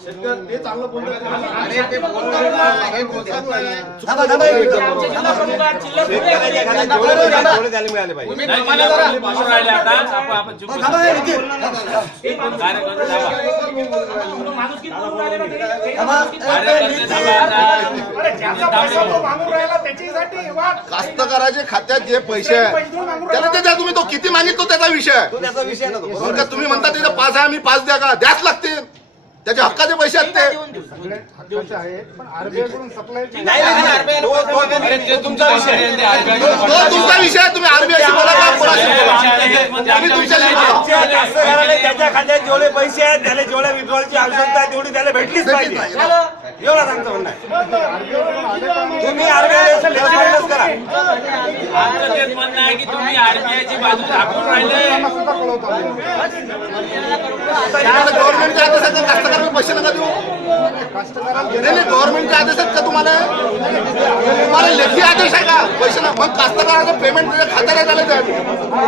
शेतकरी ते चांगलं कास्तकाराच्या खात्यात जे पैसे आहे त्याला ते द्या तुम्ही तो किती मागितलो त्याचा विषय? तुम्ही म्हणता तिथे पाच आहे आम्ही पाच द्या का? द्याच लागतील. त्याच्या हक्काचे पैसे आहेत ते. तुमचा विषय आहे. ते तुमचा विषय आहे तुम्ही आरबीआयशी बोला का? कोणाशी? बोला. तुमच्याशी कास्तकाराला त्याच्या खात्यात जेवढे पैसे आहेत त्याला जेवढ्या विड्रॉलची आवश्यकता आहे तेवढी त्याला भेटलीच पाहिजे. एवढं आमचं म्हणणं आहे. तुम्ही आरबीआय करा. आमचं तेच म्हणणं आहे की तुम्ही आरबीआयची बाजू दाखवून राहिले. आम्ही. गव्हर्नमेंटच्या पैसे नका देऊ. नाही नाही आदेश आहेत का तुम्हाला? तुम्हाला लेखी आदेश आहे का? पैसे ना मग कास्तकाराचं पेमेंट खात्याला झालं